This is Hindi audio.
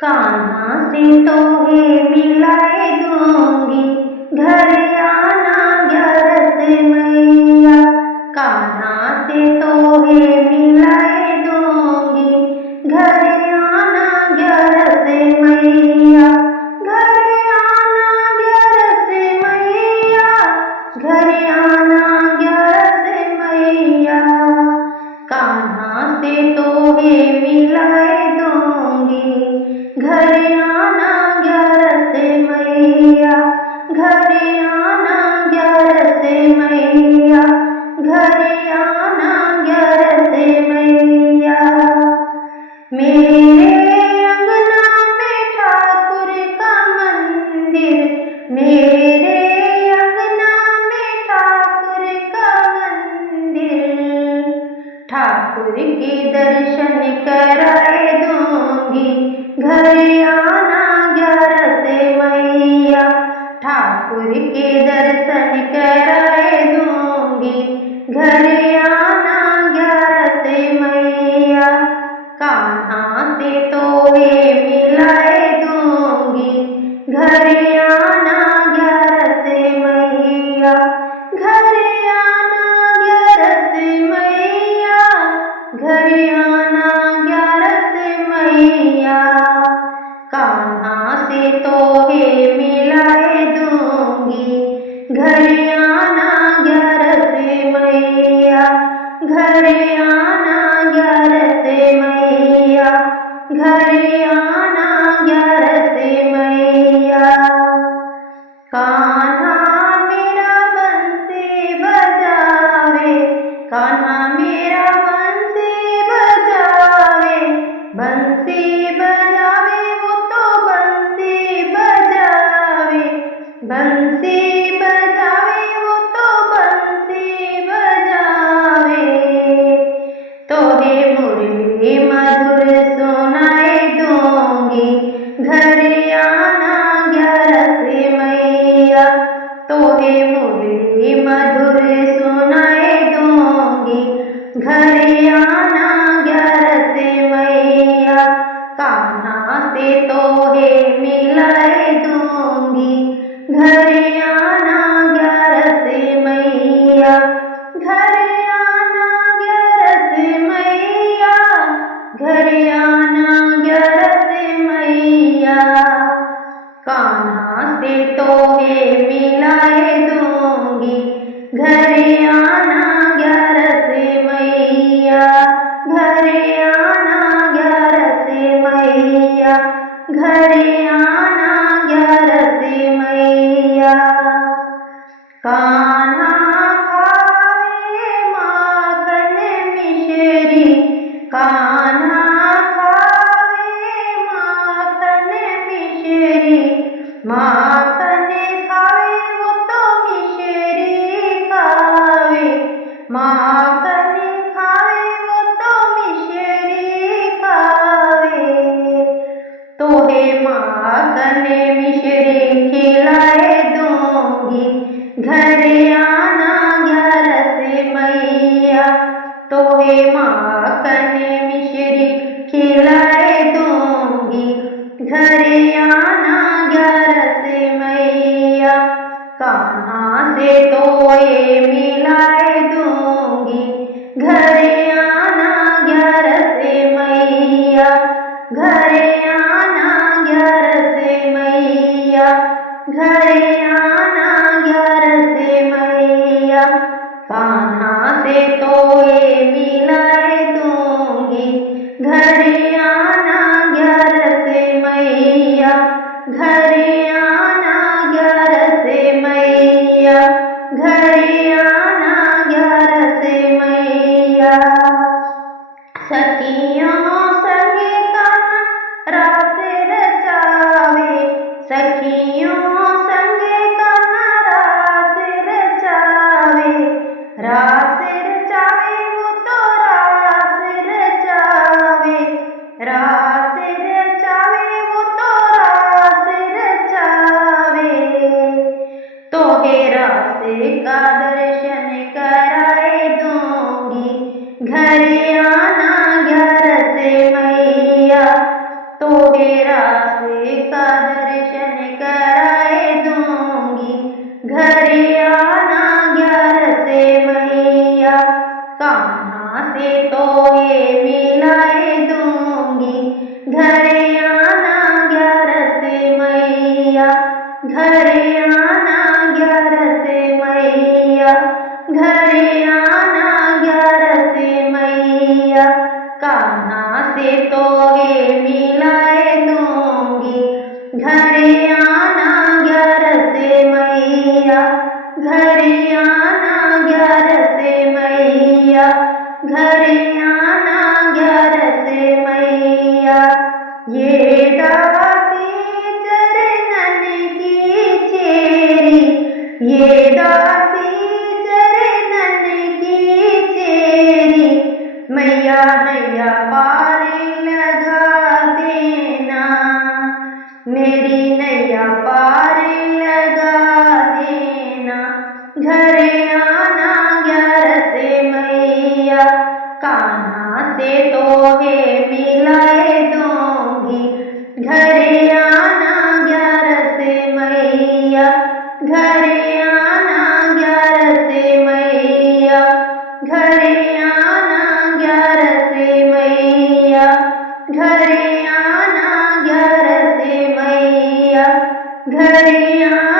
कान्हा से तोहे मिलाए दूंगी, घर आना ग्यारस मैया। कान्हा से तोहे मिलाए दूंगी, घर आना ग्यारस मैया। घर आना ग्यारस मैया, घर आना ग्यारस मैया। कान्हा से तोहे मिलाए दूंगी, घर आना ग्यारस मैया। घर आना ग्यारस मैया, घर आना ग्यारस मैया। मेरे अंगना में ठाकुर का मंदिर, मेरे अंगना में ठाकुर का मंदिर। ठाकुर के दर्शन कराए दूंगी, घर आना ग्यारस मैया। ठाकुर के दर्शन कराए दूंगी, घर आना ग्यारस मैया। कान्हा से तोहे मिलाए दूंगी, घर आना ग्यारस मैया। घर आना ग्यारस मैया, घर आना ग्यारस मैया। कान्हा से तोहे मिलाए दूंगी, घर आना ग्यारस मैया। घर आना ग्यारस मैया, घर आना ग्यारस मैया। कान्हा मेरा बंसी बजावे, कान्हा मेरा बंसी बजावे। बंसी बजावे वो तो बंसी बजावे, बंसी बजावे वो तो बंसी बजावे। तोहे मुरली मधुर सुनाए दूंगी, घर आना ग्यारस मैया। तोहे मुरली मधुर सुनाए दूंगी, घर आना ग्यारस मैया। कान्हा से तोहे मिलाए दूंगी, घर आना ग्यारस मैया। घर आना ग्यारस मैया, घर आना ग्यारस मैया। कान्हा से तोहे मिलाए दूंगी, घर आना ग्यारस मैया। घर आना ग्यारस मैया, घर आना ग्यारस मैया। कान्हा खावे माखन मिश्री, कान्हा खावे माखन मिश्री। माखन खावे वो तो मिश्री खावे, माखन खावे वो तो मिश्री खावे। तोहे माखन मिश्री खिलाए दूंगी, घर आना ग्यारस मैया। तोहे माखन मिश्री खिलाए दूंगी, घर आना ग्यारस मैया। कान्हा से तोहे मिलाए दूंगी, घर आना ग्यारस मैया। घर आना ग्यारस मैया, घर आना ग्यारस मैया। कान्हा से तोहे मिलाए दूंगी, घर आना ग्यारस मैया। घर आना ग्यारस मैया, घर आना ग्यारस मैया। सखियों संगे कान्हा रास रचावे, सखियों संगे कान्हा रास रचावे। रास रचावे वो तो रास रचावे, रास रचावे वो तो रास रचावे। तोहे रास का दर्शन कराए दूंगी, घर आना ग्यारस मैया। तो रास्ते का दर्शन कराए दूंगी, घर आना 11 से मैया, कान्हा से तो ये मिलाए दूंगी, घर आना 11 से मैया, घर आना 11 से मैया, घर आना 11 से मैया, कान्हा से तो ये मिलाए दूंगी, घर आना 11 से मैया, घर आना 11 से मैया, घर आना 11 से मैया। ये दासी चरणन की चेरी, ये दासी चरणन की चेरी, मैया नैया पार लगा देना, मेरी नैया पार लगा देना, घर आना 11 से मैया, कान्हा से तो है मिलाए दूंगी, घर आना 11 से मैया, घर आना 11 से मैया, घर आना 11 से मैया, घर आना 11 से मैया, घर आना